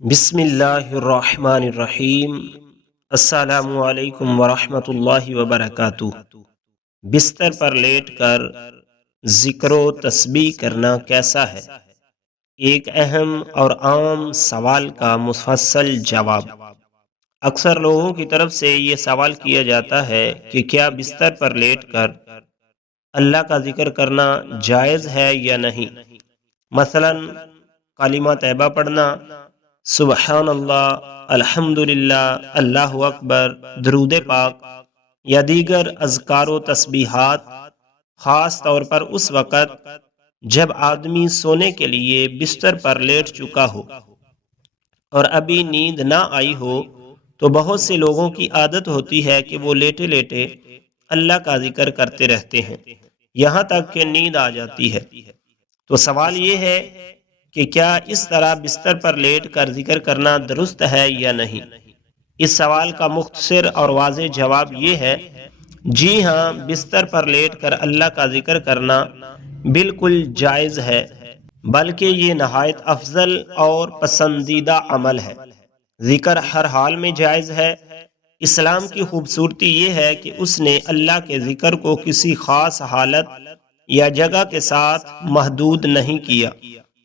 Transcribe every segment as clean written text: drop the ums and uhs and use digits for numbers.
بسم اللہ الرحمن الرحیم۔ السلام علیکم ورحمۃ اللہ وبرکاتہ۔ بستر پر لیٹ کر ذکر و تسبیح کرنا کیسا ہے؟ ایک اہم اور عام سوال کا مفصل جواب۔ اکثر لوگوں کی طرف سے یہ سوال کیا جاتا ہے کہ کیا بستر پر لیٹ کر اللہ کا ذکر کرنا جائز ہے یا نہیں؟ مثلا کلمہ طیبہ پڑھنا، سبحان اللہ، الحمدللہ، اللہ اکبر، درود پاک یا دیگر اذکار و تسبیحات، خاص طور پر اس وقت جب آدمی سونے کے لیے بستر پر لیٹ چکا ہو اور ابھی نیند نہ آئی ہو، تو بہت سے لوگوں کی عادت ہوتی ہے کہ وہ لیٹے لیٹے اللہ کا ذکر کرتے رہتے ہیں یہاں تک کہ نیند آ جاتی ہے۔ تو سوال یہ ہے کہ کیا اس طرح بستر پر لیٹ کر ذکر کرنا درست ہے یا نہیں؟ اس سوال کا مختصر اور واضح جواب یہ ہے، جی ہاں، بستر پر لیٹ کر اللہ کا ذکر کرنا بالکل جائز ہے، بلکہ یہ نہایت افضل اور پسندیدہ عمل ہے۔ ذکر ہر حال میں جائز ہے۔ اسلام کی خوبصورتی یہ ہے کہ اس نے اللہ کے ذکر کو کسی خاص حالت یا جگہ کے ساتھ محدود نہیں کیا۔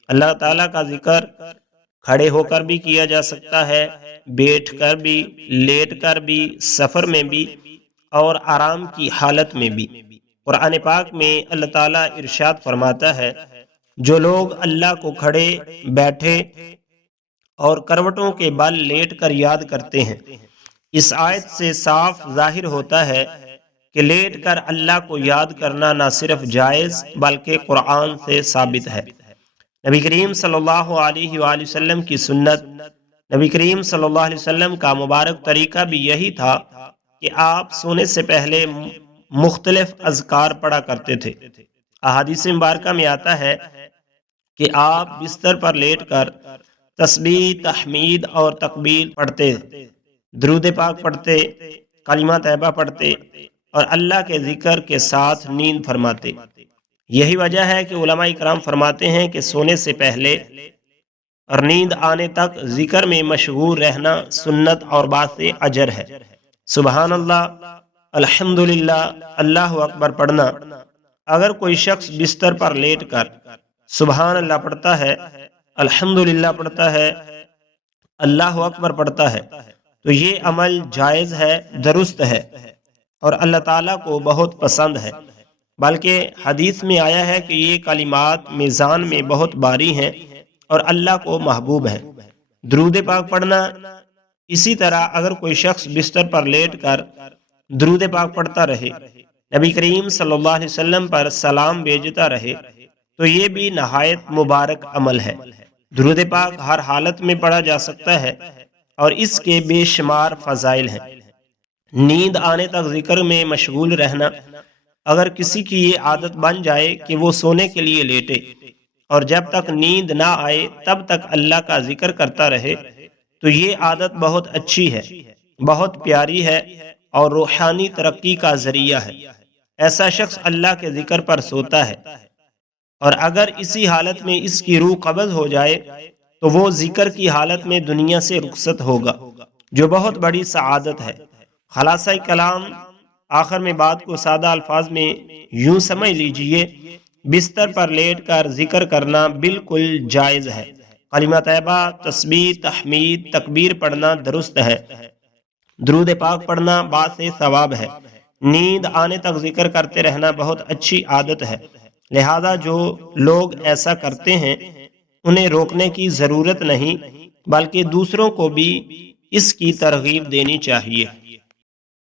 اللہ تعالیٰ کا ذکر کھڑے ہو کر بھی کیا جا سکتا ہے، بیٹھ کر بھی، لیٹ کر بھی، سفر میں بھی اور آرام کی حالت میں بھی۔ قرآن پاک میں اللہ تعالیٰ ارشاد فرماتا ہے، جو لوگ اللہ کو کھڑے، بیٹھے اور کروٹوں کے بل لیٹ کر یاد کرتے ہیں۔ اس آیت سے صاف ظاہر ہوتا ہے کہ لیٹ کر اللہ کو یاد کرنا نہ صرف جائز بلکہ قرآن سے ثابت ہے۔ نبی کریم صلی اللہ علیہ وآلہ وسلم کی سنت، نبی کریم صلی اللہ علیہ وسلم کا مبارک طریقہ بھی یہی تھا کہ آپ سونے سے پہلے مختلف اذکار پڑھا کرتے تھے۔ احادیث مبارکہ میں آتا ہے کہ آپ بستر پر لیٹ کر تسبیح، تحمید اور تکبیر پڑھتے، درود پاک پڑھتے، کلمہ طیبہ پڑھتے اور اللہ کے ذکر کے ساتھ نیند فرماتے۔ یہی وجہ ہے کہ علماء کرام فرماتے ہیں کہ سونے سے پہلے اور نیند آنے تک ذکر میں مشغول رہنا سنت اور باعث اجر ہے۔ سبحان اللہ، الحمدللہ، اللہ اکبر پڑھنا۔ اگر کوئی شخص بستر پر لیٹ کر سبحان اللہ پڑھتا ہے، الحمدللہ پڑھتا ہے، اللہ اکبر پڑھتا ہے، تو یہ عمل جائز ہے، درست ہے اور اللہ تعالیٰ کو بہت پسند ہے۔ بلکہ حدیث میں آیا ہے کہ یہ کلمات میزان میں بہت باری ہیں اور اللہ کو محبوب ہے۔ درود پاک پڑھنا، اسی طرح اگر کوئی شخص بستر پر لیٹ کر درود پاک پڑھتا رہے، نبی کریم صلی اللہ علیہ وسلم پر سلام بھیجتا رہے، تو یہ بھی نہایت مبارک عمل ہے۔ درود پاک ہر حالت میں پڑھا جا سکتا ہے اور اس کے بے شمار فضائل ہیں۔ نیند آنے تک ذکر میں مشغول رہنا، اگر کسی کی یہ عادت بن جائے کہ وہ سونے کے لیے لیٹے اور جب تک نیند نہ آئے تب تک اللہ کا ذکر کرتا رہے، تو یہ عادت بہت اچھی ہے، بہت پیاری ہے اور روحانی ترقی کا ذریعہ ہے۔ ایسا شخص اللہ کے ذکر پر سوتا ہے اور اگر اسی حالت میں اس کی روح قبض ہو جائے تو وہ ذکر کی حالت میں دنیا سے رخصت ہوگا، جو بہت بڑی سعادت ہے۔ خلاصہ کلام، آخر میں بات کو سادہ الفاظ میں یوں سمجھ لیجئے، بستر پر لیٹ کر ذکر کرنا بالکل جائز ہے۔ کلمہ طیبہ، تسبیح، تحمید، تکبیر پڑھنا درست ہے۔ درود پاک پڑھنا باعث ثواب ہے۔ نیند آنے تک ذکر کرتے رہنا بہت اچھی عادت ہے، لہذا جو لوگ ایسا کرتے ہیں انہیں روکنے کی ضرورت نہیں، بلکہ دوسروں کو بھی اس کی ترغیب دینی چاہیے۔